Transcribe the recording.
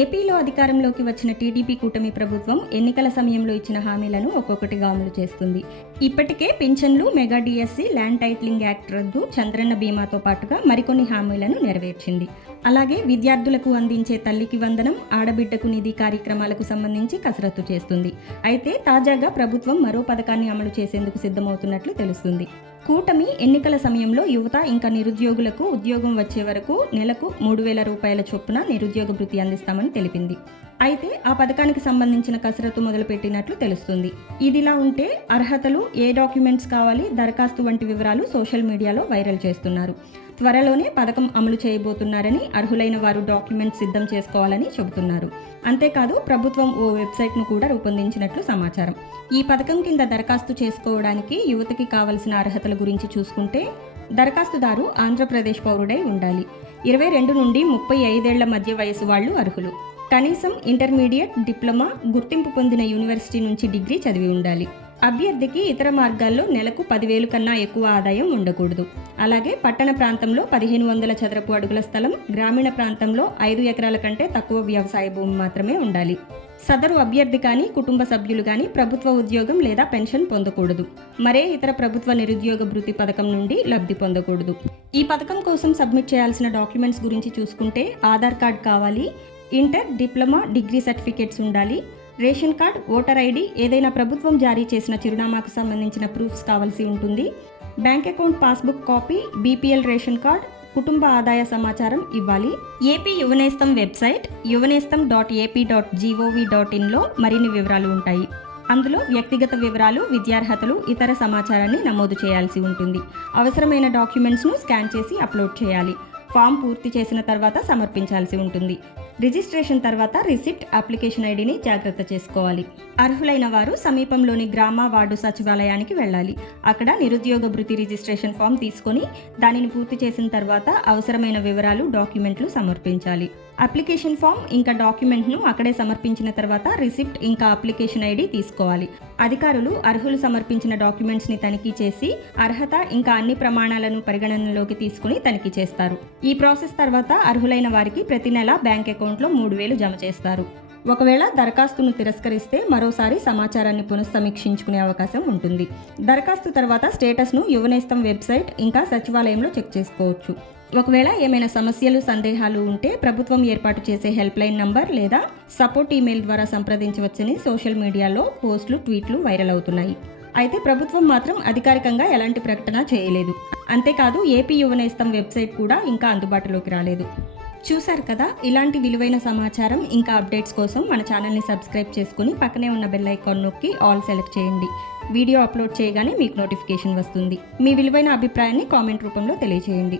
ఏపీలో అధికారంలోకి వచ్చిన టీడీపీ కూటమి ప్రభుత్వం ఎన్నికల సమయంలో ఇచ్చిన హామీలను ఒక్కొక్కటిగా అమలు చేస్తుంది. ఇప్పటికే పింఛన్లు, mega DSC, land titling act రద్దు, చంద్రన్న బీమాతో పాటుగా మరికొన్ని హామీలను నెరవేర్చింది. అలాగే విద్యార్థులకు అందించే తల్లికి వందనం, ఆడబిడ్డకు నిధి కార్యక్రమాలకు సంబంధించి కసరత్తు చేస్తుంది. అయితే తాజాగా ప్రభుత్వం మరో పథకాన్ని అమలు చేసేందుకు సిద్ధమవుతున్నట్లు తెలుస్తుంది. కూటమి ఎన్నికల సమయంలో యువత ఇంకా నిరుద్యోగులకు ఉద్యోగం వచ్చే వరకు నెలకు 3,000 రూపాయల చొప్పున నిరుద్యోగ భృతి అందిస్తామని తెలిపింది. అయితే ఆ పథకానికి సంబంధించిన కసరత్తు మొదలుపెట్టినట్లు తెలుస్తుంది. ఇదిలా ఉంటే అర్హతలు, ఏ డాక్యుమెంట్స్ కావాలి, దరఖాస్తు వంటి వివరాలు సోషల్ మీడియాలో వైరల్ చేస్తున్నారు. త్వరలోనే పథకం అమలు చేయబోతున్నారని, అర్హులైన వారు డాక్యుమెంట్స్ సిద్ధం చేసుకోవాలని చెబుతున్నారు. అంతేకాదు ప్రభుత్వం ఓ వెబ్సైట్ను కూడా రూపొందించినట్లు సమాచారం. ఈ పథకం కింద దరఖాస్తు చేసుకోవడానికి యువతకి కావలసిన అర్హతల గురించి చూసుకుంటే, దరఖాస్తుదారు ఆంధ్రప్రదేశ్ పౌరుడై ఉండాలి. 22 నుండి 35 ఏళ్ల మధ్య వయసు వాళ్లు అర్హులు. కనీసం ఇంటర్మీడియట్, డిప్లొమా, గుర్తింపు పొందిన యూనివర్సిటీ నుంచి డిగ్రీ చదివి ఉండాలి. అభ్యర్థికి ఇతర మార్గాల్లో నెలకు 10,000 కన్నా ఎక్కువ ఆదాయం ఉండకూడదు. అలాగే పట్టణ ప్రాంతంలో 1,500 చదరపు అడుగుల స్థలం, గ్రామీణ ప్రాంతంలో 5 ఎకరాల కంటే తక్కువ వ్యవసాయ భూమి మాత్రమే ఉండాలి. సదరు అభ్యర్థి కానీ, కుటుంబ సభ్యులు కానీ ప్రభుత్వ ఉద్యోగం లేదా పెన్షన్ పొందకూడదు. మరే ఇతర ప్రభుత్వ నిరుద్యోగ భృతి పథకం నుండి లబ్ధి పొందకూడదు. ఈ పథకం కోసం సబ్మిట్ చేయాల్సిన డాక్యుమెంట్స్ గురించి చూసుకుంటే, ఆధార్ కార్డ్ కావాలి, ఇంటర్, డిప్లొమా, డిగ్రీ సర్టిఫికేట్స్ ఉండాలి, రేషన్ కార్డ్, ఓటర్ ఐడి, ఏదైనా ప్రభుత్వం జారీ చేసిన చిరునామాకు సంబంధించిన ప్రూఫ్స్ కావాల్సి ఉంటుంది. Bank account passbook copy, BPL ration card, కుటుంబ ఆదాయ సమాచారం ఇవ్వాలి. ఏపీ యువనేస్తం వెబ్సైట్ yuvanestam.ap.gov.in లో మరిన్ని వివరాలు ఉంటాయి. అందులో వ్యక్తిగత వివరాలు, విద్యార్హతలు, ఇతర సమాచారాన్ని నమోదు చేయాల్సి ఉంటుంది. అవసరమైన డాక్యుమెంట్స్ను స్కాన్ చేసి అప్లోడ్ చేయాలి. ఫామ్ పూర్తి చేసిన తర్వాత సమర్పించాల్సి ఉంటుంది. రిజిస్ట్రేషన్ తర్వాత రిసిప్ట్, అప్లికేషన్ ఐడిని జాగ్రత్త చేసుకోవాలి. అర్హులైన వారు సమీపంలోని గ్రామ, వార్డు సచివాలయానికి వెళ్ళాలి. అక్కడ నిరుద్యోగ భృతి రిజిస్ట్రేషన్ ఫామ్ తీసుకొని దానిని పూర్తి చేసిన తర్వాత అవసరమైన వివరాలు, డాక్యుమెంట్లు సమర్పించాలి. అప్లికేషన్ ఫామ్ ఇంకా డాక్యుమెంట్ను అక్కడే సమర్పించిన తర్వాత రిసిప్ట్ ఇంకా అప్లికేషన్ ఐడి తీసుకోవాలి. అధికారులు అర్హులు సమర్పించిన డాక్యుమెంట్స్ని తనిఖీ చేసి అర్హత ఇంకా అన్ని ప్రమాణాలను పరిగణనలోకి తీసుకుని తనిఖీ చేస్తారు. ఈ ప్రాసెస్ తర్వాత అర్హులైన వారికి ప్రతి నెల బ్యాంక్ అకౌంట్లో 3,000 జమ చేస్తారు. ఒకవేళ దరఖాస్తును తిరస్కరిస్తే మరోసారి సమాచారాన్ని పునఃసమీక్షించుకునే అవకాశం ఉంటుంది. దరఖాస్తు తర్వాత స్టేటస్ను యువనేస్తం వెబ్సైట్ ఇంకా సచివాలయంలో చెక్ చేసుకోవచ్చు. ఒకవేళ ఏమైనా సమస్యలు, సందేహాలు ఉంటే ప్రభుత్వం ఏర్పాటు చేసే హెల్ప్ లైన్ నంబర్ లేదా సపోర్ట్ ఈమెయిల్ ద్వారా సంప్రదించవచ్చని సోషల్ మీడియాలో పోస్టులు, ట్వీట్లు వైరల్ అవుతున్నాయి. అయితే ప్రభుత్వం మాత్రం అధికారికంగా ఎలాంటి ప్రకటన చేయలేదు. అంతేకాదు ఏపీ యువనేస్తం వెబ్సైట్ కూడా ఇంకా అందుబాటులోకి రాలేదు. చూశారు కదా, ఇలాంటి విలువైన సమాచారం ఇంకా అప్డేట్స్ కోసం మన ఛానల్ని సబ్స్క్రైబ్ చేసుకుని పక్కనే ఉన్న బెల్ ఐకాన్ నొక్కి ఆల్ సెలెక్ట్ చేయండి. వీడియో అప్లోడ్ చేయగానే మీకు నోటిఫికేషన్ వస్తుంది. మీ విలువైన అభిప్రాయాన్ని కామెంట్ రూపంలో తెలియజేయండి.